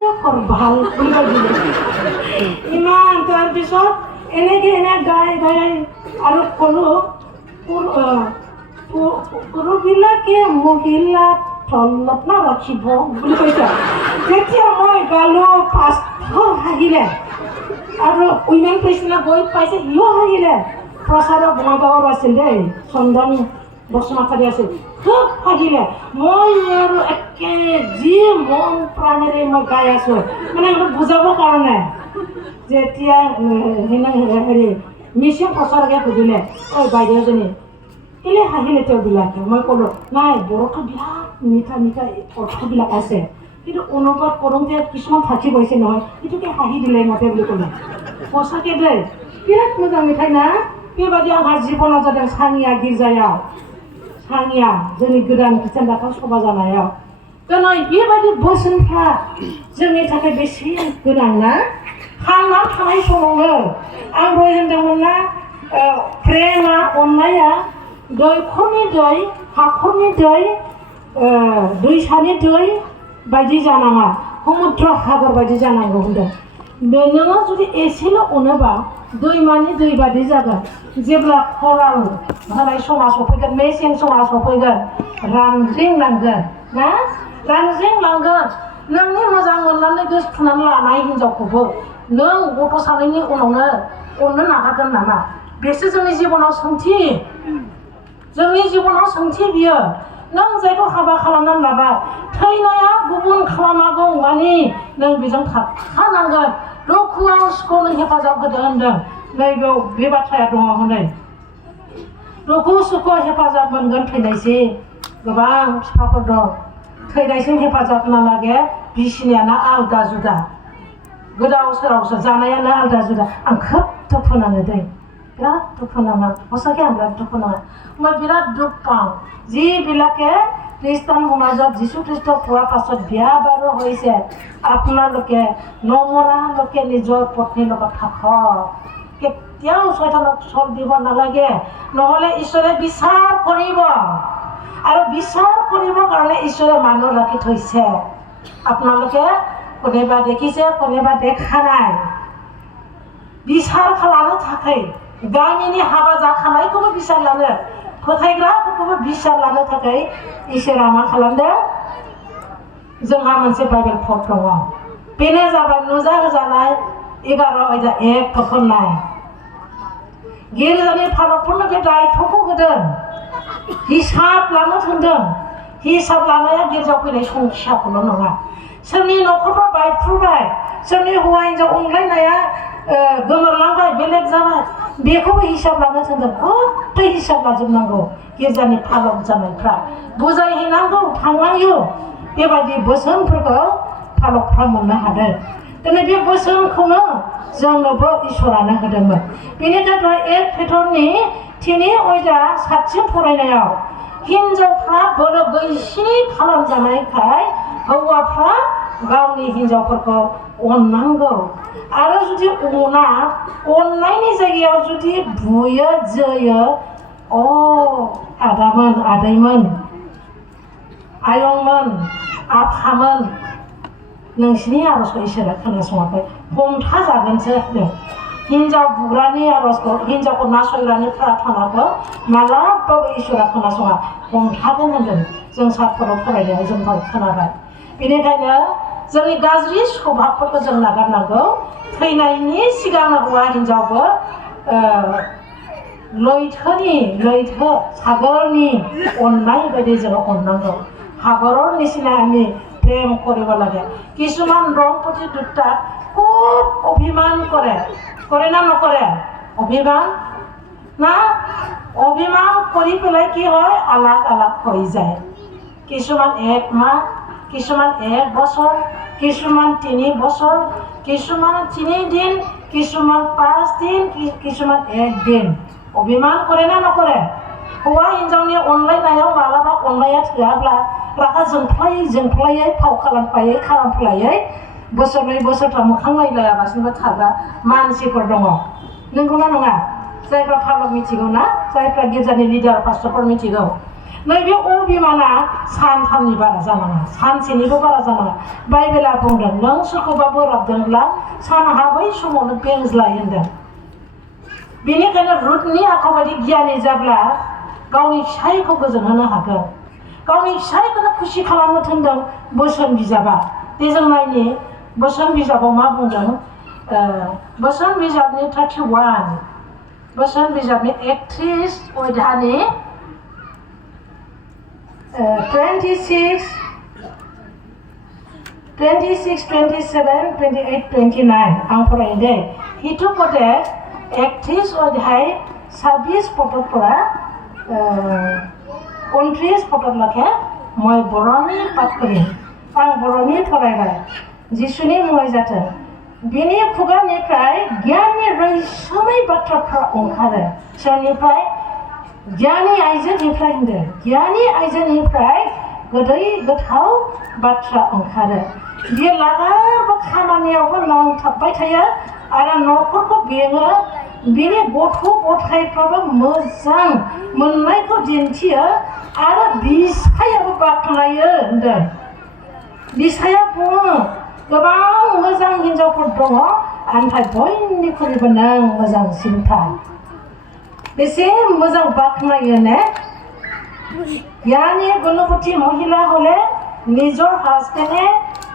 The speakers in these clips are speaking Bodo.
ভাল বুলি কৈছিলে ইমান তাৰপিছত এনেকে গাই আৰু ক'লো পুৰুষবিলাকে মহিলা তলত নাৰাখিব বুলি কৈছে। তেতিয়া মই গালো পাঁচশ হাঁহিলে আৰু উইমেন প্ৰেচিডেণ্ট গৈ পাইছে সিও হাঁহিলে। প্ৰচাৰৰ বঙাইগাঁৱৰ আছিল দেই, চন্দন বসুমতাৰী আছিল, খুব হাঁহিলে। মই আৰু একে যি মন প্ৰাণেৰে মই গাই আছো মানে বুজাবৰ কাৰণে। যেতিয়া হেৰি মিচিং প্ৰচাৰকে সুধিলে, ঐ বাইদেউজনী কেলে হাঁহিলে তেওঁবিলাকে? মই ক'লো নাই, বড়োটো বিৰাট মিঠা মিঠা অৰ্থবিলাক আছে, কিন্তু অনুবাদ কৰোঁতে কিছুমান থাকি গৈছে নহয়, সেইটোকে হাঁহি দিলে মতে বুলি ক'লে। সঁচাকে দেই, বিৰাট मोजां मेथाइ ना? बेबायदि आंहा जिबनाव जादों साङिया गिर्जायाव, साङिया जोंनि गोदान खृष्टान बाथौ सभा जानायाव। दिनै बेबायदि बोसोनफ्रा जोंनि थाखाय बेसे गोनां ना? थांना थानाय समावनो आं दहाय होनदोंमोन ना, प्रेमा अननाया दैखरनि दै, हाखरनि दै, दैसानि दै बायदि जानाङा, समुद्र हागर बायदि जानांगौ होनदों। नोङो जुदि एसेल' अनोबा दैमानि दै बायदि जागोन। जेब्ला खरां होनाय समा सफैगोन, मेसें समा सफैगोन, रानज्रिंलांगोन ना? रानज्रिंलांगोन। नोंनि मोजां मोननानै गोसोथुनानै लानाय हिनजावखौबो नों गथ' सानैनि उनावनो अननो नागारगोन नामा? बेसो जोंनि जिबनाव सोंथि, जोंनि जिबनाव सोंथि बियो। नों जायखौ हाबा खालामनानै लाबाय, थैनाया गुबुन खालामागौ मानि नों बेजों थाखानांगोन। दुखुआव सुखुआव नों हेफाजाब होदों होनदों, नैबेयाव बे बाथ्राया दङ हनै। दुखु सुखुआव हेफाजाब मोनगोन थैनायसिम। गोबां बिफाफोर दं, थैनायसिम हेफाजाब होनालागे बिसिनायानो आलादा जुदा, गोदाव सोरावसो, जानायानो आलादा जुदा। आं खोब दुखु नाङो दै, बिराट दुखु नाङो, সঁচাকৈ आं बिराट दुखु नाङो। মই বিৰাট দুখ পাওঁ যিবিলাকে খ্ৰীষ্টান সমাজত যীশুখ্ৰীষ্ট পোৱাৰ পাছত বিয়া বাৰু হৈছে, আপোনালোকে নমৰালৈকে নিজৰ পত্নীৰ লগত থাকক, কেতিয়াও শয়তানক চল দিব নালাগে, নহ'লে ঈশ্বৰে বিচাৰ কৰিব। আৰু বিচাৰ কৰিবৰ কাৰণে ঈশ্বৰে মানুহ ৰাখি থৈছে। আপোনালোকে কোনোবা দেখিছে, কোনোবা দেখা নাই, বিচাर खालामनो थाखाय गामिनि हाबा जाखानायखौबो बिसार लानो, फोथायग्राफोरखौबो बिसार लानो थाखाय इसोरा मा खालामदों? जोंहा मोनसे बाइबेल फट दङ, बेनो जाबाय नुजा होजानाय 11:1 खन्नाय। गिर्जानि फारकफोरनो बे दायथ'खौ होदों, हिसाब लानो थिनदों। हिसाब लानाया गिर्जायाव फैनाय संखियाखौल' नङा, सोरनि न'खरफ्रा बायफ्रुबाय, सोरनि हौवा हिन्जाव अनलायनाया गोमोरलांबाय, बेलेग जाबाय, बेखौबो हिसाब लानो थिनदों। गथै हिसाब लाजोबनांगौ गिर्जानि फालक जानायफ्रा, बुजायहैनांगौ, थांनांगौ। बेबायदि बोसोनफोरखौ फालकफ्रा मोननो हादों। दिनै बे बोसोनखौनो जोंनोबो इसोरानो होदोंमोन। बेनिखायनो 1 पेट्रनि 3:7 फरायनायाव हिन्जावफ्रा बोलो गैसिनि खालामजानायखाय हौवाफ्रा गावनि हिन्जावफोरखौ अननांगौ। आरो जुदि अना, अननायनि जायगायाव जुदि बुयो जोयो, आदामोन, आदैमोन, आयंमोन, आफामोन, नोंसिनि आर'जखौ इसोरा खोनासङाखै, हमथाजागोनसो होनदों। हिन्जाव बुग्रानि आर'जखौ, हिन्जावखौ नासयग्रानि प्रार्थनाखौ मालाबाबो इसोरा खोनासङा, हमथागोन होनदों। जों सारफोराव फरायनायाव जों खोनाबाय। बेनिखायनो जोंनि गाज्रि स्वभाबफोरखौ जों नागारनांगौ। थैनायनि सिगां हौवा हिन्जावबो लैथो सागरनि अननाय बायदि जोङो अननांगौ। সাগৰৰ নিচিনা আমি প্ৰেম কৰিব লাগে। কিছুমান দম্পতি দুটাত খুব অভিমান কৰে না নকৰে? অভিমান না, অভিমান কৰি পেলাই কি হয়, আলাগ আলাগ হৈ যায়। কিছুমান 1 মাহ, কিছুমান 1 বছৰ, কিছুমান 3 বছৰ, কিছুমান 3 দিন, কিছুমান 5 দিন, কিছুমান 1 দিন। অভিমান কৰে না নকৰে? हौवा हिन्जावनि अनलायनायाव मालाबा अननाया थोआब्ला रागा जोंफ्लायै फाव खालामफ्लायै बोसोरनै बोसोरथाम मोखां नायलायालासिनो थाग्रा मानसिफोर दङ। नंगौना नङा? जायफ्रा फालक मिथिगौ ना, जायफ्रा गिर्जानि लिडार पास्टरफोर मिथिगौ, नैबे अभिमाना सानथामनि बारा जानाङा सानसेनिबो बारा जानाङा बाइबेला बुंदों नों सोरखौबा बोराबदोंब्ला सानहा बै समावनो बेंज्लाय होनदों बेनिखायनो रुथनि आखल बायदि गियानि जाब्ला गावनि फिसायखौ गोजोनहोनो हागोन गावनि फिसायखौनो खुसि खालामनो थिनदों बोसोन बिजाबा दे जों नायनि बोसोन बिजाबाव मा बुंदों बोसोन बिजाबनि 31 बोसोन बिजाबनि 31 अध्यायनि 26, 27, 28, 29 आं फरायनो दे हितुपदे 31 अध्याय 26 पदफोरा 29 पदर लाखे मैं बर'नि पाठ करि आं बर'नि फरायबाय जिसुनि मुङै जाथों बिनि खुगानिफ्राय गियाननि रैसुमै बाथ्राफ्रा ओंखारो सोरनिफ्राय गियानि आइजोनिफ्राय होनदों गियानि आइजोनिफ्राय गोदै गोथाव बाथ्रा ओंखारो बियो लागारबो खामानियावबो नांथाबबाय थायो आरो न'खरखौ बेङो बिनि गथ' गथायफ्राबो मोजां मोननायखौ दिन्थियो आरो बिसायाबो बाख्नायो होनदों बिसाया बुङो गोबां मोजां हिन्जावफोर दङ ओमफ्राय बयनिख्रुइबो नों मोजांसिनथार बेसे मोजां बाख्नायो ने জ্ঞানী গুণৱতী মহিলা হলে নিজৰ হাজবেণ্ডে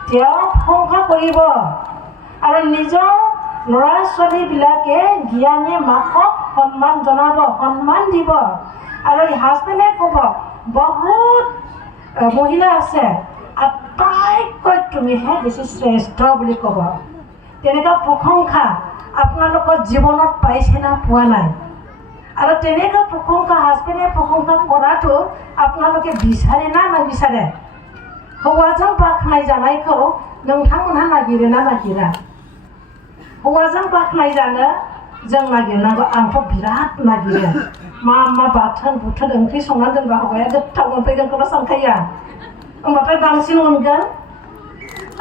তেওঁ প্ৰশংসা কৰিব আৰু নিজৰ ল'ৰা ছোৱালীবিলাকে জ্ঞানী মাকক সন্মান জনাব সন্মান দিব আৰু হাজবেণ্ডে ক'ব বহুত মহিলা আছে আটাইতকৈ তুমিহে বেছি শ্ৰেষ্ঠ বুলি ক'ব তেনেকুৱা প্ৰশংসা আপোনালোকৰ জীৱনত পাইছে না পোৱা নাই আৰু তেনেকুৱা প্ৰশংসা হাজবেণ্ডে প্ৰশংসা কৰাটো আপোনালোকে বিচাৰে না নাবিচাৰে हौवाजों बाख्नाय जानायखौ नोंथांमोनहा नागिरो ना नागिरा हौवाजों बाख्नाय जानो जों नागिरनांगौ आंथ' बिराद नागिरो मा मा बाथोन बुथोन ओंख्रि संनानै दोनबा हौवाया गोथाव मोनफैगोनखौल' सानखायो आं होमबाथाय बांसिन मोनगोन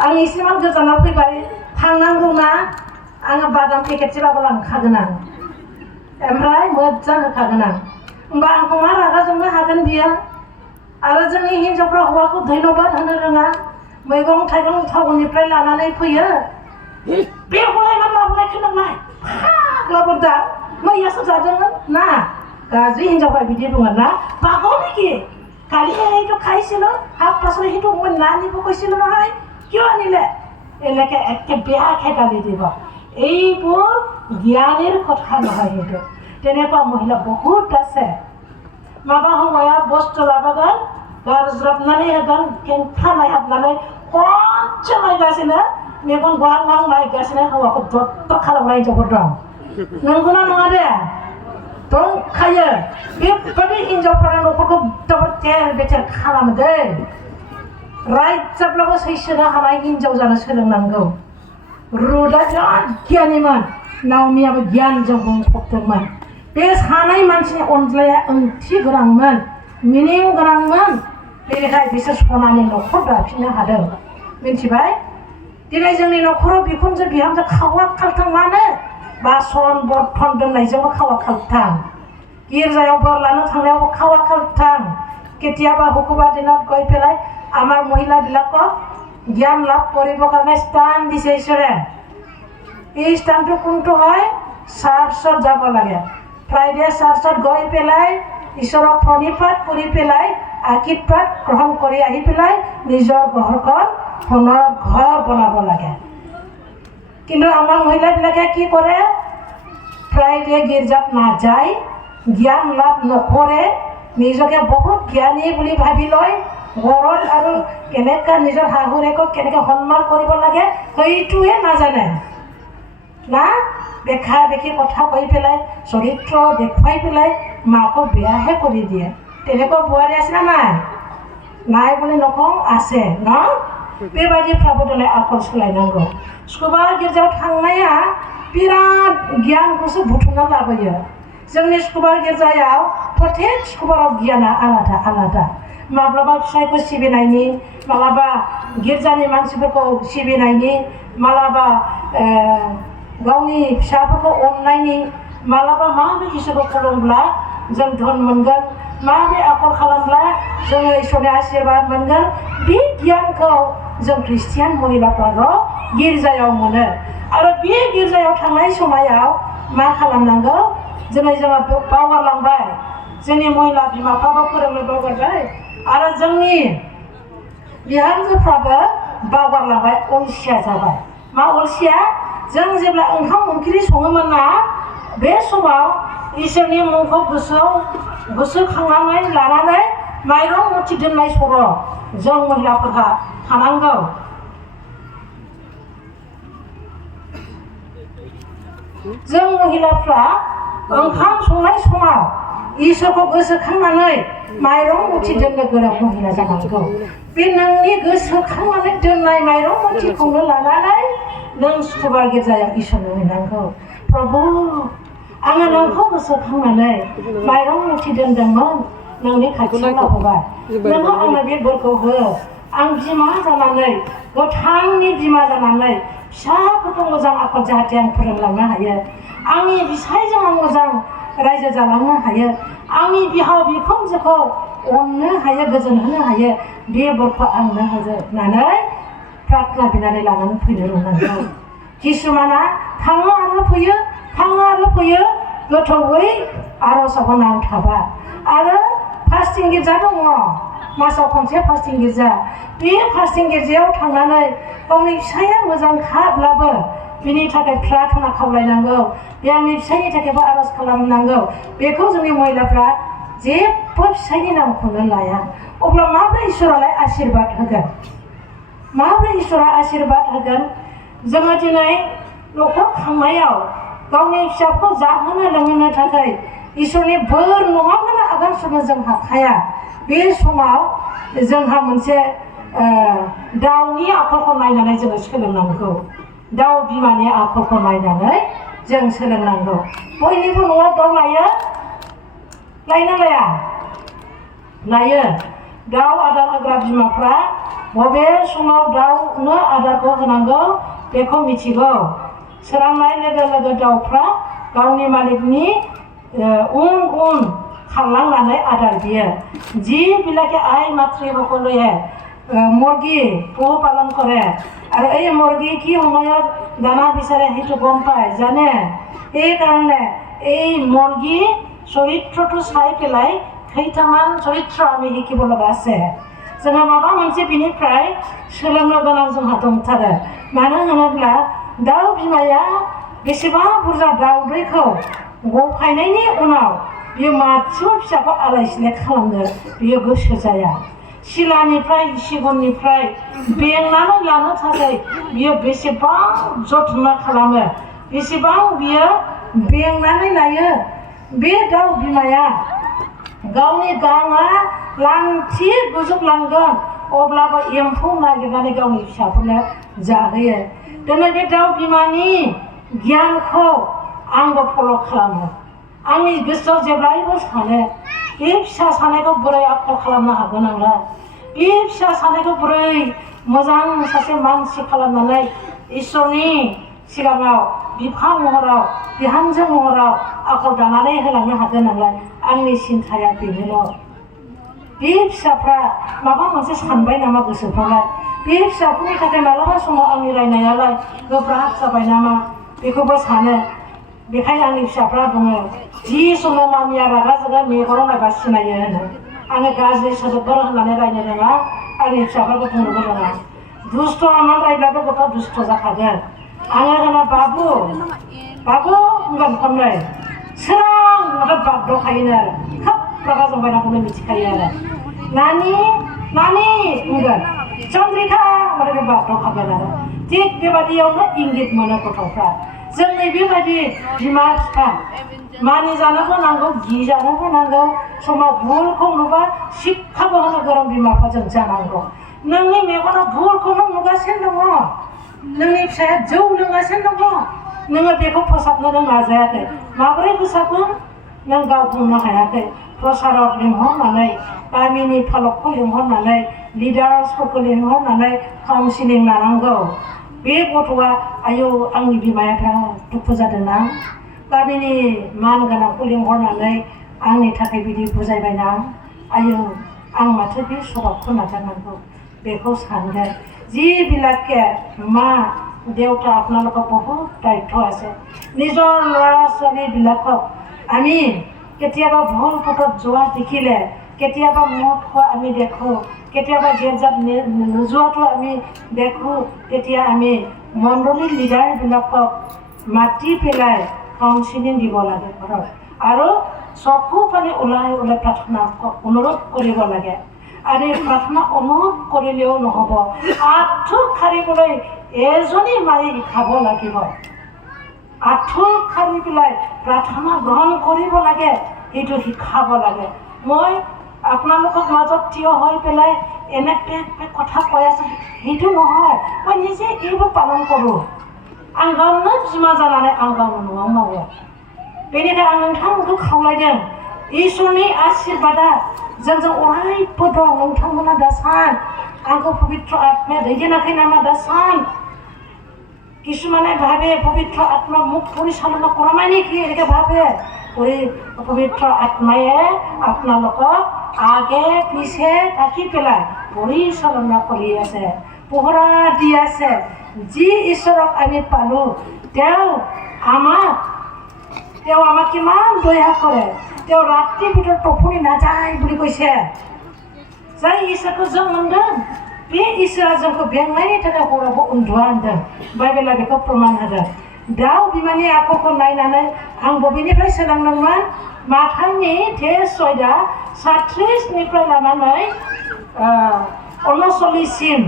आं एसेमान गोजानाव फैबाय थांनांगौना आङो बादाम पेकेटसेबाबो लांखागोन आं ओमफ्राय मोजां होखागोन आं होमबा आंखौ मा रागा जोंनो हागोन बियो आरो जोंनि हिन्जावफ्रा हौवाखौ धन्यबाद होनो रोङा मैगं थाइगं टाउननिफ्राय लानानै फैयो बे हलाय मा लाबोनायखौ नोंलाय फाग्लाफोर दा मैयासो जादोंमोन ना गाज्रि हिन्जावफ्रा बिदि बुङो ना পাগল নেকি কালি এইটো খাইছিলো হাফ পাছলৈ সেইটো মই নানিব কৈছিলো নহয় কিয় আনিলে এনেকৈ একে বেয়াকৈ গালি দিব এইবোৰ জ্ঞানীৰ কথা নহয় সেইটো তেনেকুৱা মহিলা বহুত আছে माबा हौवाया बस्थु लाबोगोन गारज्राबनानै होगोन खेंख्रानाय हाबनानै खनसे नायगासिनो मेगन गहां नायगासिनो हौवाखौ दद्द' खालामनाय हिन्जावफोर दं नंगौना नङा दे दंखायो बेबायदि हिन्जावफोरा न'खरखौ दबर थेर बेथेर खालामो दै रायजाब्लाबो सैसोनो हानाय हिन्जाव जानो सोलोंनांगौ रुदा बिराद गियानिमोन नावमियाबो गियानजों बुंफबदोंमोन बे सानै मानसिनि अनज्लाया ओंथि गोनांमोन मिनिं गोनांमोन बेनिखाय बिसोर सनानि न'खर दाफिननो हादों मिन्थिबाय दिनै जोंनि न'खराव बिखुनजो बिहामजो खावा खालथां मानो बासन बर्तन दोननायजोंबो खावा खालथां गिर्जायाव बोर लानो थांनायावबो खावा खालथां কেতিয়াবা শুকুৰবাৰ দিনত গৈ পেলাই আমাৰ মহিলাবিলাকক জ্ঞান লাভ কৰিবৰ কাৰণে স্থান দিছে ঈশ্বৰে এই স্থানটো কোনটো হয় চাৰ্চত যাব লাগে फ्राइडे चार्चत गई पेलाय ईश्वरक प्रणिपात करि पेलाय आशीर्वाद ग्रहण करि आहि पेलाय निजर घरखन पुনৰ घर बनाब लागे किन्तु आमार महिलाबिलाके कि करे फ्राइडे गिर्जात नाजाय ज्ञान लाभ नकरे निजके बहुत ज्ञानी बुली भाबि लय घरत आरो केनेका निजर हाहुरेকক केनेका सन्मान करिब लागे हेइटुए नाजाने ना देखा देखी कथा কৈ পেলাই চৰিত্ৰ দেখুৱাই পেলাই মাকো বেয়াহে কৰি দিয়ে তেনেকুৱা বোৱাৰী আছে না নাই বুলি নকওঁ আছে ন बेबायदिफ्राबो दिनै आखल सोलायनांगौ सुक्रुबार गिर्जायाव थांनाया बिराद गियानखौसो बुथुमना लाबोयो जोंनि सुक्रुबार गिर्जायाव प्रत्येक सुक्रुबाराव गियाना आलादा आलादा माब्लाबा फिसायखौ सिबिनायनि माब्लाबा गिर्जानि मानसिफोरखौ सिबिनायनि माब्लाबा गावनि फिसाफोरखौ अननायनि मालाबा माबोरै इसोरखौ खुलुमब्ला जों धन मोनगोन माबे आखल खालामब्ला जोङो इसोरनि आशीर्बाद मोनगोन बे गियानखौ जों ख्रिस्टियान महिलाफ्राल' गिर्जायाव मोनो आरो बे गिर्जायाव थांनाय समायाव मा खालामनांगौ दिनै जोङो बावगारलांबाय जोंनि महिला बिमाफ्राबो फोरोंनो बावगारबाय आरो जोंनि बिहामजोफ्राबो बावगारलांबाय अलसिया जाबाय मा अलसिया जों जेब्ला ओंखाम ओंख्रि सङोमोन ना बे समाव इसोरनि मुंखौ गोसोखांनानै लानानै माइरं मुथि दोननाय सर' जों महिलाफोरहा थानांगौ जों महिलाफ्रा ओंखाम संनाय समाव इसोरखौ गोसोखांनानै माइरं मुथि दोननो गोरों महिला जानांगौ बे नोंनि गोसोखांनानै दोननाय माइरं मुथिखौनो लानानै नों सुक्रुबार गिर्जायाव इसोरनो हैनांगौ प्रभु आङो नोंखौ गोसोखांनानै माइरं मुथि दोनदोंमोन नोंनि खाथियाव लाबोबाय नोङो आंनो बे बोरखौ हो आं बिमा जानानै गोथांनि बिमा जानानै फिसाफोरखौ मोजां आखल जाहाथे आं फोरोंलांनो हायो आंनि फिसायजों आं मोजां रायजो जालांनो हायो आंनि बिहाव बिखुनजोखौ अननो हायो गोजोन होनो हायो बे बोरखौ आंनो होजोबनानै प्रार्थना बिनानै लानानै फैनो रोंनांगौ किसुमाना थाङो आरो फैयो गोथौयै आर'जाव नांथाबा आरो फास्टिं गिर्जा दङ मासाव खनसे फास्टिं गिर्जा बे फास्टिं गिर्जायाव थांनानै गावनि फिसाया मोजां खाब्लाबो बिनि थाखाय प्रार्थना खावलायनांगौ बे आंनि फिसायनि थाखायबो आर'ज खालामनांगौ बेखौ जोंनि महिलाफ्रा जेबो फिसायनि नामखौनो लाया अब्ला माब्रै इसोरालाय आशीर्बाद होगोन माब्रै इसोरा आशीर्बाद होगोन जोङो दिनै न'खर खांनायाव गावनि फिसाखौ जाहोनो लोंहोनो थाखाय इसोरनि बोर नङाब्लानो आगान सुरनो जों हाखाया बे समाव जोंहा मोनसे दाउनि आखलखौ नायनानै जोङो सोलोंनांगौ दाउ बिमानि आखलखौ नायनानै जों सोलोंनांगौ बयनिबो न'आव दाउ लायोना लायो दाउ आदार होग्रा बिमाफ्रा बबे समाव दाउनो आदारखौ होनांगौ बेखौ मिथिगौ सोरांनाय लोगो लोगो दाउफ्रा गावनि मालिकनि उन खारलांनानै आदार बियो जी বিলাকে আই মাতৃসকলে মুৰ্গী পোহপালন কৰে আৰু এই মুৰ্গী কি সময়ত দানা বিচাৰে সেইটো গম পায় জানে এইকাৰণে এই মুৰ্গী চৰিত্ৰটো চাই পেলাই खैथामान चरित्र आमी शिकिब লগা আছে जोंहा माबा मोनसे बिनिफ्राय सोलोंनो गोनां जोंहा दंथारो मानो होनोब्ला दाउ बिमाया बेसेबां बुरजा दाउदैखौ गफायनायनि उनाव बियो मासेबो फिसाखौ आलाय सिलाय खालामनो बियो गोसो जाया सिलानिफ्राय सिगुननिफ्राय बेंनानै लानो थाखाय बियो बेसेबां जथ्न खालामो बेसेबां बियो बेंनानै लायो बे दाउ बिमाया गावनि गाङा लांथि गुजोबलांगोन अब्लाबो एम्फौ नागिरनानै गावनि फिसाफोरनो जाहोयो दिनै बे दाउ बिमानि गियानखौ आंबो फल' खालामो आंनि गोसोआव जेब्लायबो सानो बे फिसा सानायखौ बोरै आखल खालामनो हागोन आंलाय बे फिसा सानायखौ बोरै मोजां सासे मानसि खालामनानै इसोरनि सिगाङाव बिफा महराव बिहामजो महराव आखल दानानै होलांनो हागोन आंलाय आंनि सिन्ताया बेनोल' बे फिसाफ्रा माबा मोनसे सानबाय नामा गोसोफ्रावलाय बे फिसाफोरनि थाखाय मालाबा समाव आंनि रायनायालाय गोब्राब जाबाय नामा बेखौबो सानो बेखायनो आंनि फिसाफ्रा बुङो जि समाव मामिया रागा जोङो मेगनाव नायबा सिनायो होनो आङो गाज्रि सोदोबफोर होननानै रायनो रोङा आंनि फिसाफोरखौ बुंनोबो रोङा दुस्थ' आमान रायब्लाबो गथ' दुस्थ' जाखागोन आङो होनो बाबु होनगोन खननै सोरां होनबाथाय बागदावखायोनो आरो खोब रागा जोंबायनाखौनो मिथिखायो आरो नानि होनगोन चन्द्रिका होनबाथाय बागदावखागोन आरो थिग बेबादियावनो इंगित मोनो गथ'फ्रा जोंनि बेबायदि बिमा बिफा मानिजानोबो नांगौ गिजानोबो नांगौ समाव भुलखौ नुबा शिक्षाबो होनो गोरों बिमाफ्रा जों जानांगौ नोंनि मेगनाव भुलखौ नों नुगासिनो दङ नोंनि फिसाया जौ लोंगासिनो दङ नोङो बेखौ फोसाबनो नों नाजायाखै माबोरै फोसाबगोन नों गाव बुंनो हायाखै प्रसाराव लिंहरनानै गामिनि फालकखौ लिंहरनानै लिडार्सफोरखौ लिंहरनानै काउन्सिलिं लानांगौ बे गथ'आ आयौ आंनि बिमाया बिराद दुखु जादोंना गामिनि मान गोनांखौ लिंहरनानै आंनि थाखाय बिदि बुजायबायना आयौ आं माथो बे स्वभाबखौ नागारनांगौ बेखौ सानगोन যিবিলাকে মা দেউতা আপোনালোকৰ বহুত দায়িত্ব আছে নিজৰ ল'ৰা ছোৱালীবিলাকক আমি কেতিয়াবা ভুল পথত যোৱা দেখিলে কেতিয়াবা মদ খোৱা আমি দেখোঁ কেতিয়াবা গেজাত নোযোৱাটো আমি দেখোঁ তেতিয়া আমি মণ্ডলীৰ লিডাৰবিলাকক মাতি পেলাই কাউন্সিলিং দিব লাগে ঘৰত আৰু চকু পানী ওলাই ওলাই প্ৰাৰ্থনা অনুৰোধ কৰিব লাগে আৰু প্ৰাৰ্থনা অনুৰোধ কৰিলেও নহ'ব আঁঠু খাৰিবলৈ এজনী মাৰি শিকাব লাগিব আঁঠু খাৰি পেলাই প্ৰাৰ্থনা গ্ৰহণ কৰিব লাগে সেইটো শিকাব লাগে মই আপোনালোকৰ মাজত থিয় হৈ পেলাই এনেকৈ কথা কৈ আছোঁ সেইটো নহয় মই নিজে এইবোৰ পালন কৰোঁ आं गावनो बिमा जानानै आं गावनो न'आव मावो बेनिखायनो आं नोंथांमोनखौ खावलायदों इसोरनि आशीर्बादा जोंजों अरायबो दं नोंथांमोना दासान आंखौ पवित्र आत्माया दैदेनाखै नामा दासान কিছুমানে ভাবে পবিত্ৰ আত্মা মোক পৰিচালনা কৰা নাই নেকি এনেকৈ ভাবে পবিত্ৰ আত্মায়ে আপোনালোকক আগে পিছে থাকি পেলাই পৰিচালনা কৰি আছে পোহৰা দি আছে যি ঈশ্বৰক আমি পালোঁ তেওঁ আমাক কিমান দয়া কৰে তেওঁ ৰাতিৰ ভিতৰত টোপনি নাযায় বুলি কৈছে जाय इसोरखौ जों मोनदों बे इसोरा जोंखौ बेंनायनि थाखाय हरावबो उन्दुआ होनदों बाइबेला बेखौ प्रमाण होदों दाउ बिमानि आखुखौ नायनानै आं बबेनिफ्राय सोलोंदोंमोन माथाइनि 36 लानानै 39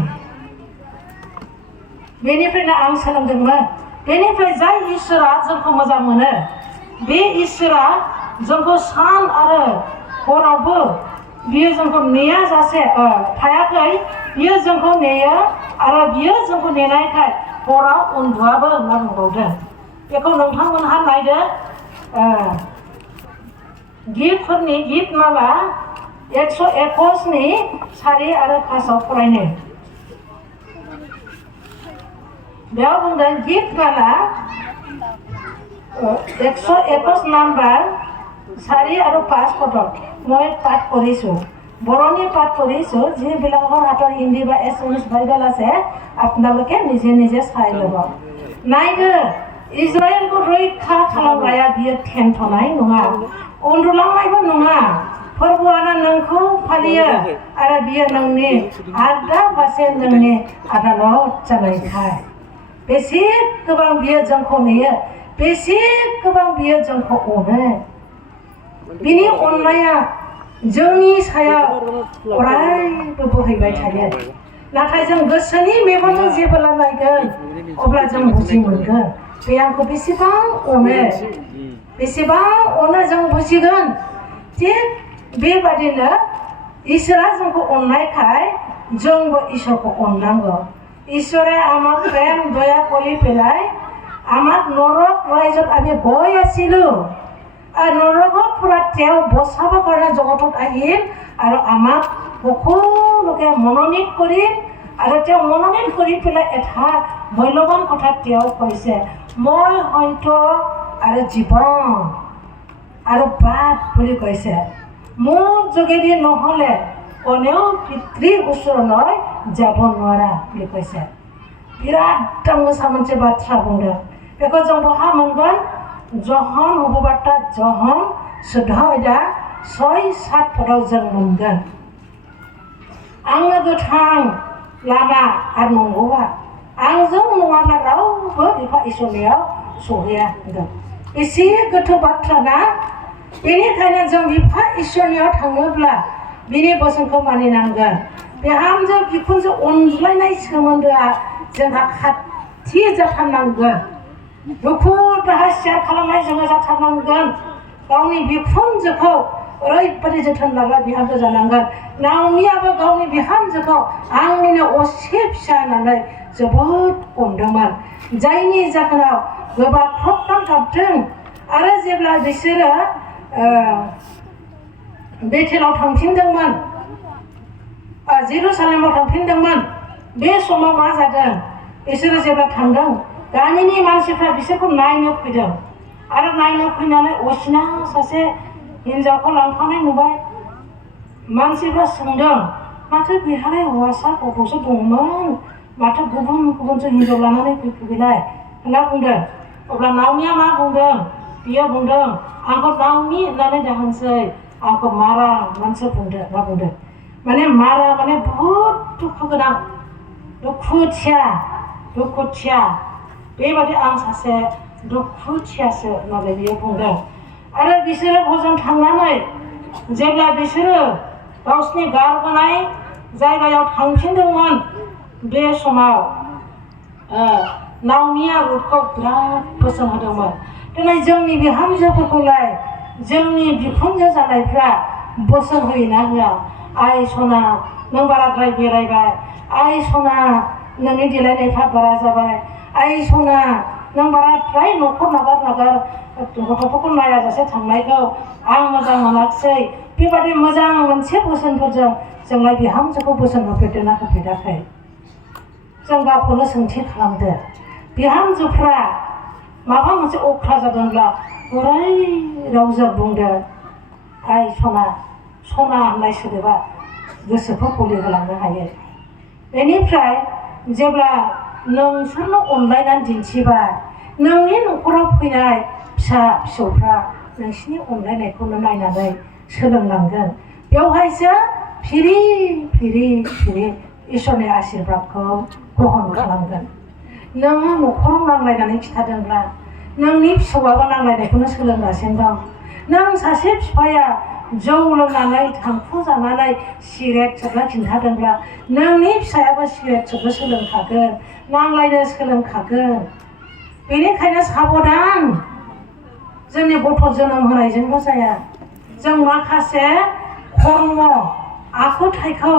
बेनिफ्रायनो आं सोलोंदोंमोन बेनिफ्राय जाय इसोरा जोंखौ मोजां मोनो बे इसोरा जोंखौ सान आरो हरावबो बियो जोंखौ नेया जासे थायाखै बियो जोंखौ नेयो आरो बियो जोंखौ नेनायखाय हराव उन्दुआबो होनना बुंबावदों बेखौ नोंथांमोनहा नायदो गिफ्ट माला 121 नि 4 आरो 5 आव फरायनो बेयाव बुंदों गिफ्ट माला 121 नाम्बार 4 আৰু 5 পদত মই পাঠ কৰিছোঁ বৰণী পাঠ কৰিছোঁ যিবিলাকৰ হাতৰ হিন্দী বা এছএমএছ বাইবেল আছে আপোনালোকে নিজে নিজে চাই ল'ব নাইদো ইজৰাইলखौ रैखा खालामग्राया बियो थेनथ'नाय नङा उन्दुलांनायबो नङा फोरबोआनो नोंखौ फालियो आरो बियो नोंनि आगदा फारसे नोंनि आदालत जानायखाय बेसे गोबां बियो जोंखौ नेयो बेसे गोबां बियो जोंखौ अनो बिनि अननाया जोंनि सायाव अरायबो बोहैबाय थायो नाथाय जों गोसोनि मेगनजों जेब्ला नायगोन अब्ला जों बुजि मोनगोन बे आंखौ बेसेबां अनो जों बुजिगोन थिग बेबादिनो इसोरा जोंखौ अननायखाय जोंबो इसोरखौ अननांगौ ঈশ্বৰে আমাক প্ৰেম দয়া কৰি পেলাই আমাক নৰক ৰাজ্যত আমি গৈ আছিলোঁ আৰু নৰকৰ পৰা তেওঁ বচাবৰ কাৰণে জগতত আহিল আৰু আমাক সকলোকে মনোনীত কৰিল আৰু তেওঁ মনোনীত কৰি পেলাই এটা মূল্যৱান কথা তেওঁ কৈছে মই হয়তো আৰু জীৱন আৰু বাট বুলি কৈছে মোৰ যোগেদি নহ'লে কোনেও পিতৃ ওচৰলৈ যাব নোৱাৰা বুলি কৈছে বিৰাট मोजां मोनसे बाथ्रा बुंदों बेखौ जों बहा मोनगोन जहन हुबबार्ता जहन 14 6-7 पदाव जों मोनगोन आंनो गोथां लामा आरो नंगौआ आंजों नङाब्ला रावबो बिफा इसोरनियाव सहैया होनदों एसे गोथौ बाथ्रा ना बेनिखायनो जों बिफा इसोरनियाव थाङोब्ला बिनि बोसोनखौ मानिनांगोन बिहामजो बिखुनजो अनज्लायनाय सोमोन्दोआ जोंहा खाथि जाथारनांगोन दुखु दाहा शेयार खालामनाय जोङो जाथारनांगोन गावनि बिखुनजोखौ ओरैबादि जोथोन लाग्रा बिहामजो जानांगोन नावमियाबो गावनि बिहामजोखौ आंनिनो असे फिसा होननानै जोबोद अनदोंमोन जायनि जाहोनाव गोबां खबथाम गाबदों आरो जेब्ला बिसोरो बेथेलाव थांफिनदोंमोन जेरुसालेमाव थांफिनदोंमोन बे समाव मा जादों बिसोरो जेब्ला थांदों गामिनि मानसिफ्रा बिसोरखौ नायनो फैदों आरो नायनो फैनानै असिना सासे हिन्जावखौ लांफानाय नुबाय मानसिफ्रा सोंदों माथो बेहालाय हौवासा गथ'सो दंमोन माथो गुबुन गुबुनसो हिन्जाव लानानै फैबाय होनना बुंदों अब्ला नावनिया मा बुंदों बियो बुंदों आंखौ नावनि होननानै दाहोनसै आंखौ मारा होननानैसो बुंदों मा बुंदों माने मारा माने बहुद दुखु गोनां दुखुथिया बेबादि आं सासे दुखुथियासो होननानै बियो बुंदों आरो बिसोरो हजों थांनानै जेब्ला बिसोरो गावसिनि गारबोनाय जायगायाव थांफिनदोंमोन बे समाव नावनिया रुथखौ बिराद बोसोन होदोंमोन दिनै जोंनि बिहामजोफोरखौलाय जोंनि बिखुनजो जानायफ्रा बोसोन होयोना होआ आइ सना नों बाराद्राय बेरायबाय आइ सना नोंनि देलायनायफ्रा बारा जाबाय आइ सना नों बाराद्राय न'खर नागार गथ'फोरखौ नायाजासे थांनायखौ आं मोजां मोनाखिसै बेबादि मोजां मोनसे बोसोनफोरजों जोंलाय बिहामजोखौ बोसोन होफेरदोंना होफेराखै जों गावखौनो सोंथि खालामदो बिहामजोफ्रा माबा मोनसे अख्रा जादोंब्ला गुरै रावजों बुंदो आइ सना होननाय सोदोबा गोसोखौ गलि होलांनो हायो बेनिफ्राय जेब्ला नोंसोरनो अनलायनानै दिन्थिबाय नोंनि न'खराव फैनाय फिसा फिसौफ्रा नोंसिनि अनलायनायखौनो नायनानै सोलोंलांगोन बेवहायसो फिरि इसोरनि आशीर्बादखौ ग्रहण खालामगोन नोङो न'खराव नांलायनानै खिथादोंब्ला नोंनि फिसौआबो नांलायनायखौनो सोलोंगासिनो दं नों सासे बिफाया जौ लोंनानै थांखु जानानै सिगारेट सोबना खिन्थादोंब्ला नोंनि फिसायाबो सिगारेट सोबनो सोलोंखागोन नांलायनो सोलोंखागोन बेनिखायनो साबधान जोंनि गथ' जोनोम होनायजोंल' जाया जों माखासे कर्म आखुथायखौ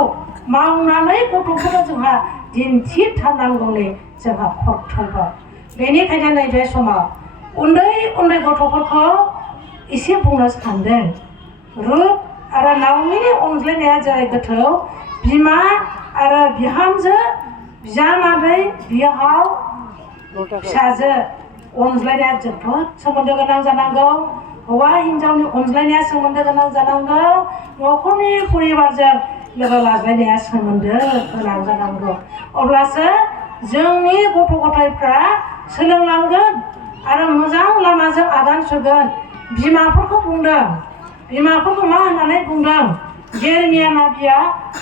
मावनानै गथ'फोरनो जोंहा दिन्थिथारनांगौनि जोंहा कर्तब्य बेनिखायनो नैबे समाव उन्दै गथ'फोरखौ एसे बुंनो सानदों रुप आरो नावमिनि अनज्लायनाया जेरै गोथौ बिमा आरो बिहामजो बिजामादै बिहाव फिसाजो अनज्लायनाया जोबोद सोमोन्दो गोनां जानांगौ हौवा हिन्जावनि अनज्लायनाया सोमोन्दो गोनां जानांगौ न'खरनि परिबारजों लोगो लाज्लायनाया सोमोन्दो गोनां जानांगौ अब्लासो जोंनि गथ' गथायफ्रा सोलोंलांगोन आरो मोजां लामाजों आगान सुरगोन बिमाफोरखौ बुंदों बिमाफोरखौ मा होननानै बुंदों जेरेमिया नाबिया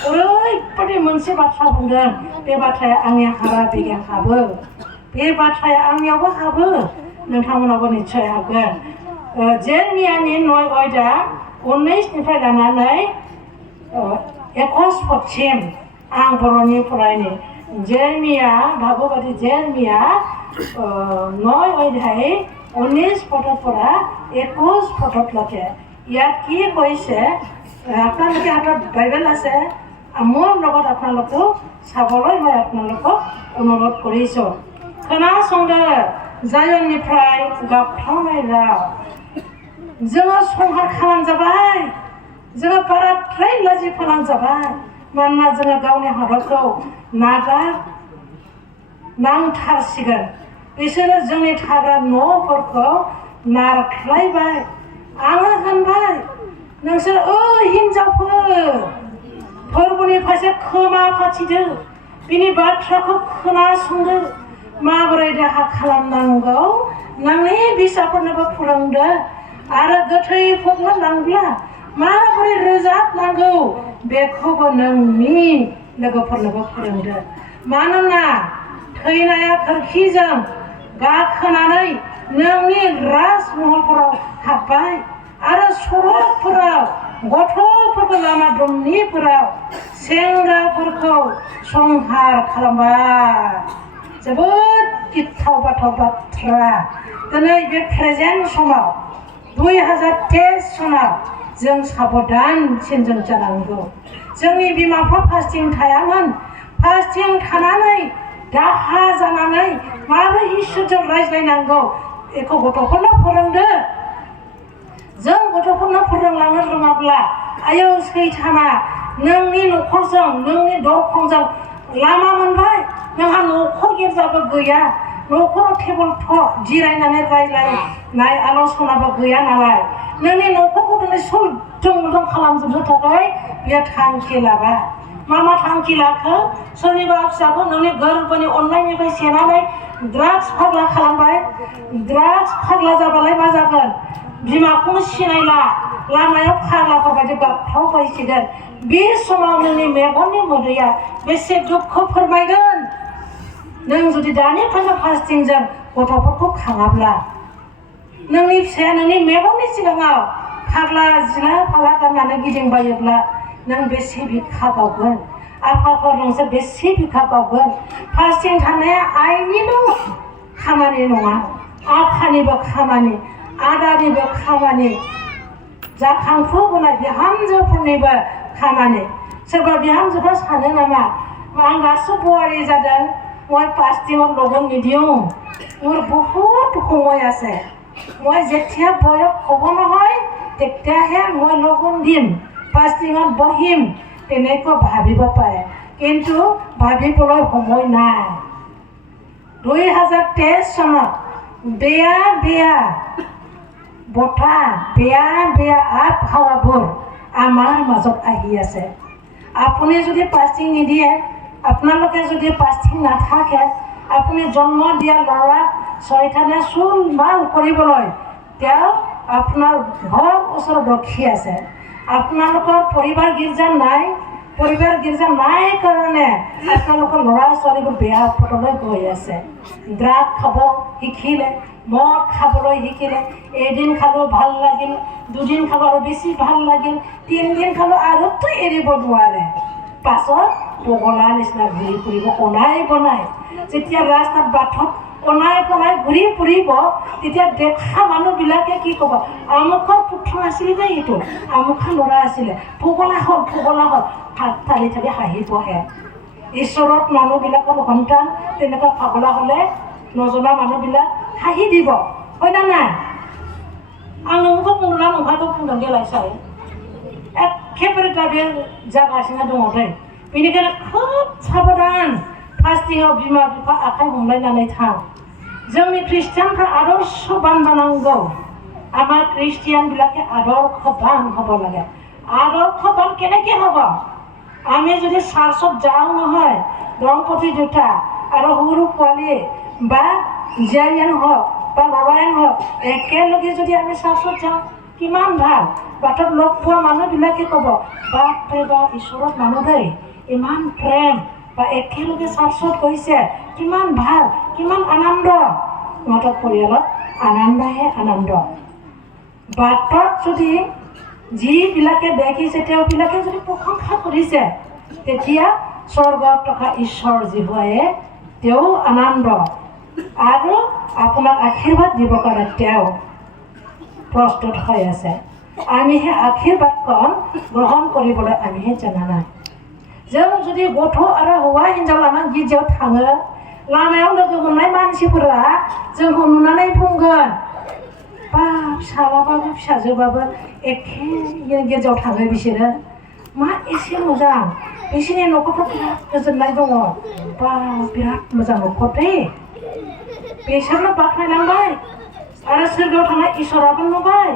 ओरैबादि मोनसे बाथ्रा बुंदों बे बाथ्राया आंनि हारा बेगें हाबो बे बाथ्राया आंनियावबो हाबो नोंथांमोनावबो निस्सय हाबगोन जेरेमियानि 9 अध्याय 19निफ्राय लानानै 21 पदसिम आं बर'नि फरायनि जेरेमिया ভাগবতী जेरेमिया 9 অধ্যায় 19 পদৰ পৰা 21 পদলৈকে ইয়াত কি কৈছে আপোনালোকে হাতত বাইবেল আছে মোৰ লগত আপোনালোকে চাবলৈ মই আপোনালোকক অনুৰোধ কৰিছোঁ खोनासंदो जायननिफ्राय गाबख्रावनाय राव जोङो संहार खालामजाबाय जोङो बाराद्राय लाजि फोनांजाबाय मानोना जोङो गावनि हादरखौ नांथारसिगोन बिसोरो जोंनि थाग्रा न'फोरखौ नारख्लायबाय आङो होनबाय नोंसोर हिन्जावफोर फोरबोनि फारसे खोमा फाथिदो बिनि बाथ्राखौ खोनासंदो माबोरै राहा खालामनांगौ नोंनि फिसाफोरनोबो फोरोंदो आरो गोथै फबनो लांब्ला माबोरै रोजाबनांगौ बेखौबो नोंनि लोगोफोरनोबो फोरोंदो मानोना थैनाया खोरखिजों गाखोनानै नोंनि राजमहलफोराव हाबबाय आरो सरकफोराव गथ'फोरखौ लामा दमनिफोराव सेंग्राफोरखौ संहार खालामबाय जोबोद गिथाव बाथाव बाथ्रा दिनै बे प्रेजेन्ट समाव 2023 सनाव जों साबधानसिन जों जानांगौ जोंनि बिमाफ्रा फास्टिं थायामोन फास्टिं थानानै दाहा जानानै माबोरै इसोरजों रायज्लायनांगौ बेखौ गथ'फोरनो फोरोंदो जों गथ'फोरनो फोरोंलांनो रोङाब्ला आयौ सैताना नोंनि न'खरजों नोंनि दरखंजों लामा मोनबाय नोंहा न'खर गिर्जाबो गैया न'खराव टेबोल टक जिरायनानै रायज्लायनाय आल'सनाबो गैया नालाय नोंनि न'खरखौ दिनै सुलथुं खालामजोबनो थाखाय बियो थांखि लाबाय मा थांखि लाखो सोरनिबा फिसाखौ नोंनि गोरबोनि अननायनिफ्राय सेनानै ड्राग्स फाग्ला खालामबाय ड्राग्स फाग्ला जाबालाय मा जागोन बिमाखौनो सिनायला लामायाव फाग्लाफोरबायदि गाबफ्रावबायसिगोन बे समाव नोंनि मेगननि मोदैया बेसे दुखु फोरमायगोन नों जुदि दानिफ्रायनो फास्टिंजों गथ'फोरखौ खाङाब्ला नोंनि फिसाया नोंनि मेगननि सिगाङाव फाग्ला जिला फाला गाननानै गिदिंबायोब्ला नों बेसे बिखा गावगोन आफाफोर नोंसोर बेसे बिखा गावगोन फास्टिं थानाया आइनिल' खामानि नङा आफानिबो खामानि आदानिबो खामानि जाखांफुबोनाय बिहामजोफोरनिबो खामानि सोरबा बिहामजोफ्रा सानो नामा आं दासो বোৱাৰী जादों মই ফাস্টিঙত লগন নিদিওঁ মোৰ বহুত সময় আছে মই যেতিয়া বয়স হ'ব নহয় তেতিয়াহে মই লগন দিম ফাস্টিঙত বহিম তেনেকৈ ভাবিব পাৰে কিন্তু ভাবিবলৈ সময় নাই 2023 চনত বেয়া বতাহ বেয়া আবহাৱাবোৰ আমাৰ মাজত আহি আছে আপুনি যদি ফাস্টিং নিদিয়ে আপোনালোকে যদি ফাস্টিং নাথাকে আপুনি জন্ম দিয়া ল'ৰা ছয়টানে চুল মাল কৰিবলৈ তেওঁ আপোনাৰ ঘৰ ওচৰত ৰখি আছে আপোনালোকৰ পৰিবাৰ গীৰ্জা নাই কাৰণে আপোনালোকৰ ল'ৰা ছোৱালীবোৰ বেয়া পথলৈ গৈ আছে ড্ৰাগ খাব শিকিলে মদ খাবলৈ শিকিলে এদিন খালো ভাল লাগিল দুদিন খালো আৰু বেছি ভাল লাগিল 3 দিন খালো আৰুতো এৰিব নোৱাৰে পাছত পগলা নিচিনা ঘূৰি ফুৰিব অনাই বনাই যেতিয়া ৰাস্তাত বাটত অনাই বনাই ঘূৰি ফুৰিব তেতিয়া দেখা মানুহবিলাকে কি ক'ব আমুকৰ পুত্ৰ আছিলে নে এইটো আমুকৰ ল'ৰা আছিলে পগলা হ'ল হাত ঠালি হাঁহিবহে ঈশ্বৰত মানুহবিলাকৰ সন্তান তেনেকুৱা পাগলা হ'লে নজনা মানুহবিলাক হাঁহি দিব হয় না নাই आं नोंखौ बुंला नोंहाखौ बुंदों देलायसाय एखेबारे दा बे जागासिनो दङ दै बेनिखायनो खोब साबधान फास्टिङाव बिमा बिफा आखाइ हमलायनानै थां जोंनि ख्रिस्टियानफ्रा आदर्शबान जानांगौ আমাৰ খ্ৰীষ্টিয়ানবিলাকে আদৰ্শবান হ'ব লাগে আদৰ্শবান কেনেকৈ হ'ব আমি যদি চাৰ্চত যাওঁ নহয় দম্পতি দুটা আৰু সৰু পোৱালি বা জীয়াৰীয়ান হওক বা ল'ৰায়ন হওক একেলগে যদি আমি চাৰ্চত যাওঁ কিমান ভাল বাটত লগ পোৱা মানুহবিলাকে ক'ব বাপৰে বা ঈশ্বৰত মানুহ দেই ইমান প্ৰেম বা একেলগে চাৰ্চত গৈছে কিমান ভাল কিমান আনন্দ সিহঁতৰ পৰিয়ালত আনন্দ বাটত যদি যিবিলাকে দেখিছে তেওঁবিলাকে যদি প্ৰশংসা কৰিছে তেতিয়া স্বৰ্গত থকা ঈশ্বৰ জীহুৱায়ে তেওঁ আনন্দ আৰু আপোনাক আশীৰ্বাদ দিবৰ কাৰণে তেওঁ প্ৰস্তুত হৈ আছে আমি সেই আশীৰ্বাদকণ গ্ৰহণ কৰিবলৈ আমিহে জানা নাই जों जुदि गथ' आरो हौवा हिन्जाव लानानै गिर्जायाव थाङो लामायाव लोगो मोननाय मानसिफोरा जोंखौ नुनानै बुंगोन बा फिसालाबाबो फिसाजोबाबो एखे गिर्जायाव थाङो बिसोरो मा एसे मोजां बिसोरनि न'खरफ्राव बिराद गोजोननाय दङ बा बिराद मोजां न'खर दे बिसोरनो बाख्नायलांबाय आरो सोरगोआव थांनाय इसोराबो नुबाय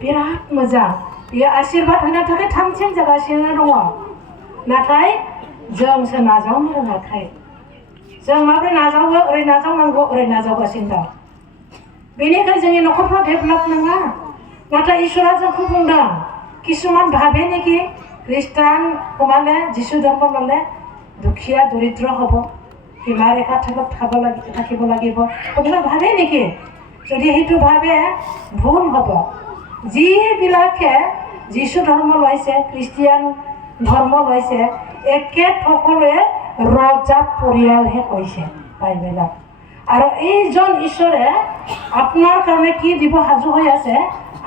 बिराद मोजां बियो आशीर्बाद होनो थाखाय थामथिम जागासिनो दङ नाथाय जोंसो नाजावनो रोङाखै जों माबोरै नाजावो ओरै नाजावनांगौ ओरै नाजावगासिनो दं बेनिखायनो जोंनि न'खरफ्रा डेभेलप नङा नाथाय इसोरा जोंखौ बुंदों किसुमान भाबे नेকি ख्रिस्टान हमाले जिशु धर्म ল'লে দুখীয়া দৰিদ্ৰ হ'ব সীমা ৰেখা থাকিব লাগিব সেইবিলাক ভাবে নেকি যদি সেইটো ভাবে ভুল হ'ব যিবিলাকে যিশু ধৰ্ম লৈছে খ্ৰীষ্টিয়ান ধৰ্ম লৈছে একে সকলোৱে ৰজা পৰিয়ালহে কৈছে বাইবেলত আৰু এইজন ঈশ্বৰে আপোনাৰ কাৰণে কি দিব সাজু হৈ আছে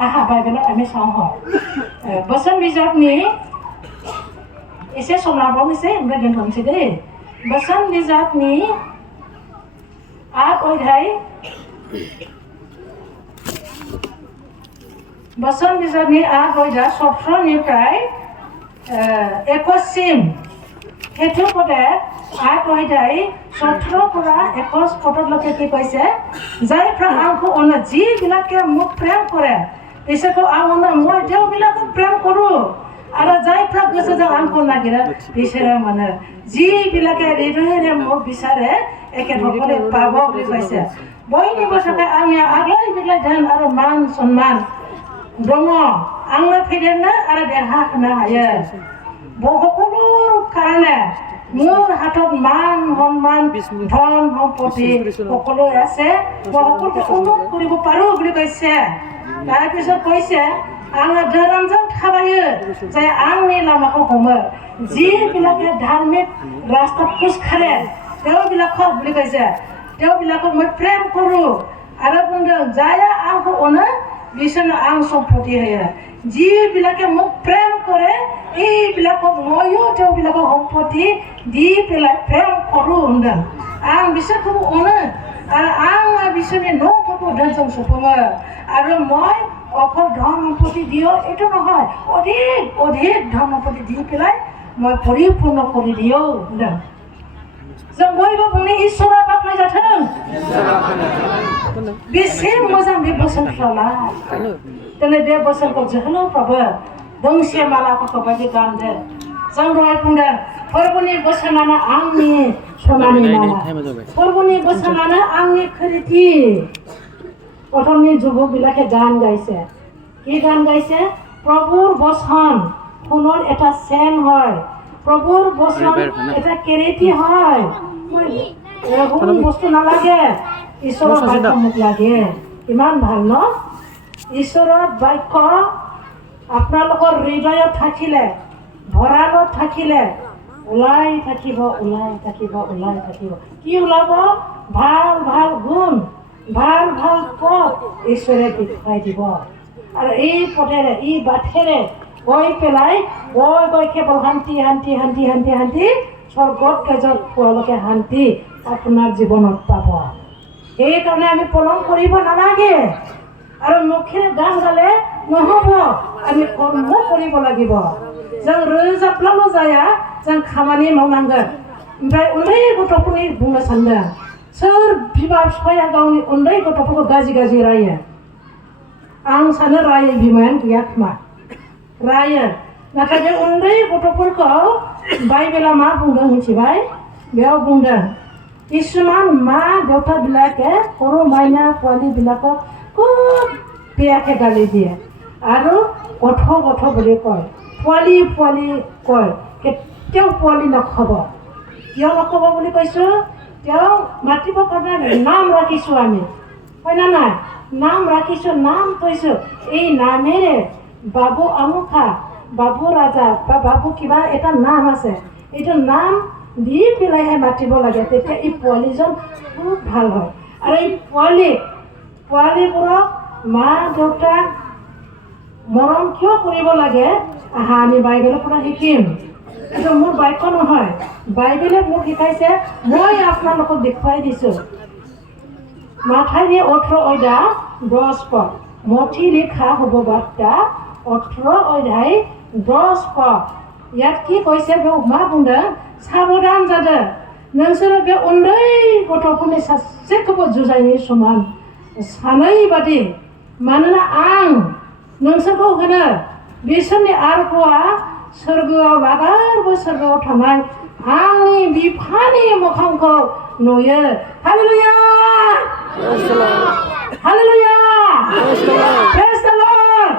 আহা বাইবেলত আমি চাওঁ বচন বিজাবनि एसे सम लाबावनोसै ओमफ्राय दोनथ'नोसै दे बचन बिजाबनि 8 अध्याय बचन बिजाबनि 8 अध्याय 17 निफ्राय 21 सिम हेतु पदे 8 अध्याय 17 পৰা 21 पदলৈকে কি কৈছে जायफ्रा आंखौ अनो যিবিলাকে মোক প্ৰেম কৰে बिसोरखौ आं अनो मैं देवबिलाखौ प्रेम करूँ आरो जायफ्रा गोसोजों आंखौ नागिरो बिसोरो मोनो जिबिलाके हृदयेरे মোক বিচাৰে एखेসকले पाब বুলি কৈছে बयनिबो थाखाय आंनिया आग्लाय बिग्लाय धोन आरो मान सन्मान दङ आंनो फेदेरनो आरो देरहाहोनो हायो সকলো কাৰণে মোৰ হাতত মান সন্মান ধন সম্পত্তি সকলো আছে মই সকলোকে উন্নত কৰিব পাৰোঁ বুলি কৈছে তাৰপিছত কৈছে आङो धोरोमजों थाबायो जाय आंनि लामाखौ हमो जिबिलाके धार्मिक रास्ता खुसखारे देवबिलाखौ বুলি কৈছে देवबिलाखौ মই प्रेम करूँ आरो बुंदों जाया आंखौ अनो बिसोरनो आं सम्पत्ति होयो जिबिलाके মোক प्रेम करे এইবিলাকো ময়ো देवबिलाखौ सम्पत्ति দি পেলাই प्रेम करूँ होनदों आं बिसोरखौ अनो आरो आं बिसोरनि न'फोरखौ धोनजों सुफुङो आरो মই অকল ধন সম্পত্তি দিও এইটো নহয় অধিক অধিক ধন সম্পত্তি দি পেলাই মই পৰিপূৰ্ণ কৰি দিও जों बयबो बुंनि इसोरा बाख्नाय जाथों बेसे मोजां बे बोसोनफ्रालाय दिनै बे बोसोनखौ जोहोलावफ्राबो दोंसे मालाफोरखौ बायदि गानदों जों दहाय बुंदों फोरबोनि बोसोनानो आंनि सनानि माला फोरबोनि बोसोनानो आंनि खिरिखि प्रथमनि যুৱকবিলাকে গান গাইছে কি গান গাইছে প্ৰভুৰ বচন সোণৰ এটা চেন হয় প্ৰভুৰ বচন এটা কেৰেটি হয় কোন বস্তু নালাগে ঈশ্বৰৰ বাক্য মোক লাগে ইমান ভাল ন ঈশ্বৰৰ বাক্য আপোনালোকৰ হৃদয়ত থাকিলে ভঁৰালত থাকিলে ওলাই থাকিব ওলাই থাকিব ওলাই থাকিব কি ওলাব ভাল ভাল গুণ ভাল ভাল পথ ঈশ্বৰে দেখুৱাই দিব আৰু এই পথেৰে এই বাটেৰে গৈ পেলাই গৈ কেৱল শান্তি শান্তি শান্তি শান্তি শান্তি স্বৰ্গত গেজত পোৱালৈকে শান্তি আপোনাৰ জীৱনত পাব সেইকাৰণে আমি পলম কৰিব নালাগে আৰু মুখেৰে গান গালে নহ'ব আমি কৰ্ম কৰিব লাগিব जों रोजाबब्लाल' जाया जों खामानि मावनांगोन ओमफ्राय उन्दै गथ'फोरनि बुंनो सानदों सोर बिमा बिफाया गावनि उन्दै गथ'फोरखौ गाज्रि गाज्रि रायो आं सानो रायो बिमायानो गैया खोमा रायो नाथाय बे उन्दै गथ'फोरखौ बाइबेला मा बुंदों मिथिबाय बेयाव बुंदों किसुमान मा देउताবিলাকে সৰু মাইনা পোৱালিবিলাকক খুব বেয়াকৈ গালি দিয়ে আৰু গথ গথ বুলি কয় পোৱালি পোৱালি কয় কেতিয়াও পোৱালি নখব কিয় নখব বুলি কৈছোঁ তেওঁ মাতিবৰ কাৰণে নাম ৰাখিছোঁ আমি হয় না নাই নাম ৰাখিছোঁ নাম থৈছোঁ এই নামেৰে বাবু আমুখা বাবু ৰাজা বা বাবু কিবা এটা নাম আছে এইটো নাম দি পেলাইহে মাতিব লাগে তেতিয়া এই পোৱালিজন খুব ভাল হয় আৰু এই পোৱালিবোৰক মা দেউতাক মৰম কিয় কৰিব লাগে আহা আমি বাইবেলৰ পৰা শিকিম এইটো মোৰ বাক্য নহয় বাইবেলে মোক শিকাইছে মই আপোনালোকক দেখুৱাই দিছোঁ মাথাইৰে 18 অধ্যায় 10 পদ মঠি লিখা হ'ব বাৰ্তা 18 অধ্যায় 10 पद ইয়াত কি কৈছে बे मा बुंदों साबधान जादों नोंसोरो बे उन्दै गथ'फोरनि सासेखौबो जुजाइनि समान सानै बादि मानोना आं नोंसोरखौ होनो बिसोरनि आर्गआ सोरगोआव लागारबो सोरगोआव थानाय आंनि बिफानि मोखांखौ नुयो हालेलुया हालेलुया प्रेज द लर्ड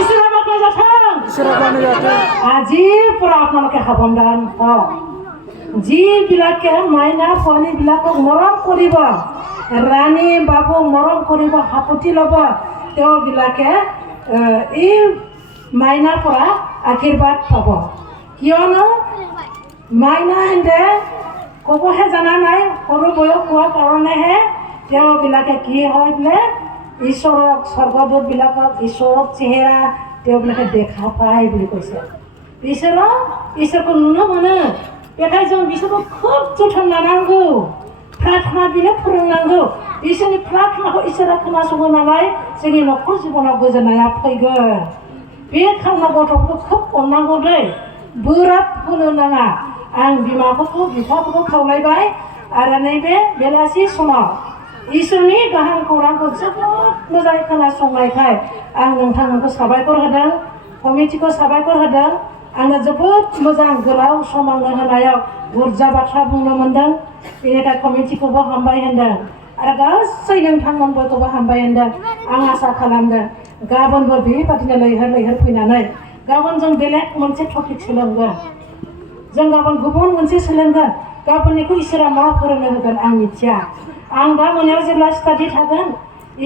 इसोरा बाख्नाय जाथों আজিৰ পৰা আপোনালোকে সাৱধান হওক যিবিলাকে মাইনা পোৱালিবিলাকক মৰম কৰিব ৰাণী বাবু মৰম কৰিব সাপতি ল'ব তেওঁবিলাকে এই মাইনাৰ পৰা আশীৰ্বাদ পাব কিয়নো মাইনাহঁতে ক'বহে জানা নাই সৰু বয়স হোৱাৰ কাৰণেহে তেওঁবিলাকে কি হয় বোলে ঈশ্বৰক স্বৰ্গদূতবিলাকক ঈশ্বৰক চেহেৰা তেওঁবিলাকে দেখা পায় বুলি কৈছে इसोरखौ नुनो मोनो बेखायनो जों बिसोरखौ खोब जोथोन लानांगौ प्रार्थना बिनो फोरोंनांगौ बिसोरनि प्रार्थनाखौ इसोरा खोनासङो नालाय जोंनि न'खर जिबनाव गोजोननाया फैगोन बे खावना गथ'फोरखौ खोब अननांगौ दै बोराब होनो नाङा आं बिमाफोरखौ बिफाफोरखौ खावलायबाय आरो नैबे बेलासि समाव इसोरनि गाहाम खौरांखौ जोबोद मोजाङै खोनासंनायखाय आं नोंथांमोनखौ साबायखर होदों, कमिटिखौ साबायखर होदों। आंनो जोबोद मोजां गोलाव सम आंनो होनायाव बुरजा बाथ्रा बुंनो मोनदों। बेनिखाय कमिटिखौबो हामबाय होनदों आरो गासै नोंथांमोनखौबो हामबाय होनदों। आं आसा खालामदों गाबोनबो बेबादिनो लैहोर लैहोर फैनानै गाबोन जों बेलेग मोनसे टपिक सोलोंगोन। जों गाबोन गुबुन मोनसे सोलोंगोन। गाबोननिखौ इसोरा मा फोरोंनो होगोन आं मिथिया। आं दा मोनायाव जेब्ला स्टाडि थागोन,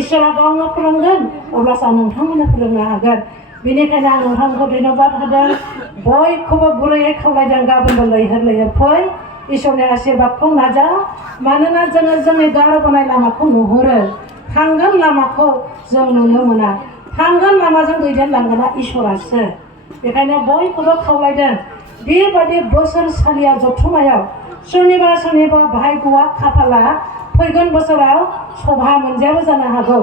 इसोरा गावनो फोरोंगोन, अब्लासो आं नोंथांमोननो फोरोंनो हागोन। बेनिखायनो आं नोंथांमोनखौ धन्यबाद होदों। बयखौबो गुरैयै खावलायदों गाबोनबो लैहोर लैहोर फै, इसोरनि आशीर्बादखौ नाजा। मानोना जोङो जोंनि गारबोनाय लामाखौ नुहुरो, थांगोन लामाखौ जों नुनो मोना। थांगोन लामाजों दैदेनलांगोना इसोरासो। बेखायनो बयखौबो खावलायदों बेबादि बोसोरसालिया जथुमायाव सोरनिबा भाग्यआ खाफाला फैगोन बोसोराव सभा मोनजायाबो जानो हागौ,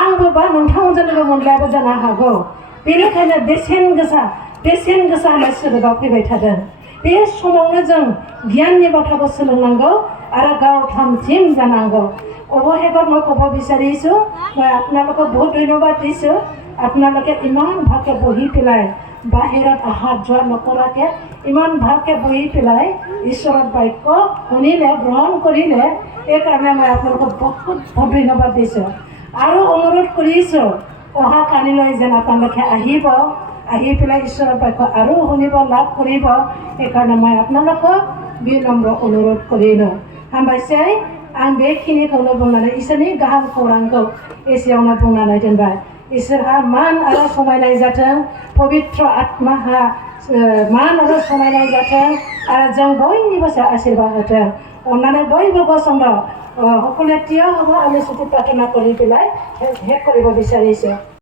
आंबो बा नोंथांमोनजों लोगो मोनलायाबो जानो हागौ। बेनिखायनो बेसेन गोसा होननाय सोदोबा फैबाय थादों। बे समावनो जों गियाननि बाथ्राखौ सोलोंनांगौ आरो गाव थामथिम जानांगौ। অৱশেষত মই ক'ব বিচাৰিছোঁ, মই আপোনালোকক বহুত ধন্যবাদ দিছোঁ। আপোনালোকে ইমান ভালকৈ বহি পেলাই বাহিৰত অহা যোৱা নকৰাকৈ ইমান ভালকৈ বহি পেলাই ঈশ্বৰৰ বাক্য শুনিলে, গ্ৰহণ কৰিলে, এইকাৰণে মই আপোনালোকক বহুত ধন্যবাদ দিছোঁ। আৰু অনুৰোধ কৰিছোঁ অহাকালিলৈ যেন আপোনালোকে আহি পেলাই ঈশ্বৰৰ বাক্য আৰু শুনিব, লাভ কৰিব। সেইকাৰণে মই আপোনালোকক বিনম্ৰ অনুৰোধ কৰিলোঁ। हामबायसै। आं बेखिनिखौनो बुंनानै इसोरनि गाहाम खौरांखौ एसेयावनो बुंनानै दोनबाय। इसोरहा मान आरो समायनाय जाथों, पबित्र आत्माहा मान आरो समायनाय जाथों आरो जों बयनिबो आशीर्बाद होथों। अन्नानै बयबो गसंद সকলোৱে থিয় হ'ব। আমি চুটি প্ৰাৰ্থনা কৰি পেলাই শেষ কৰিব বিচাৰিছোঁ।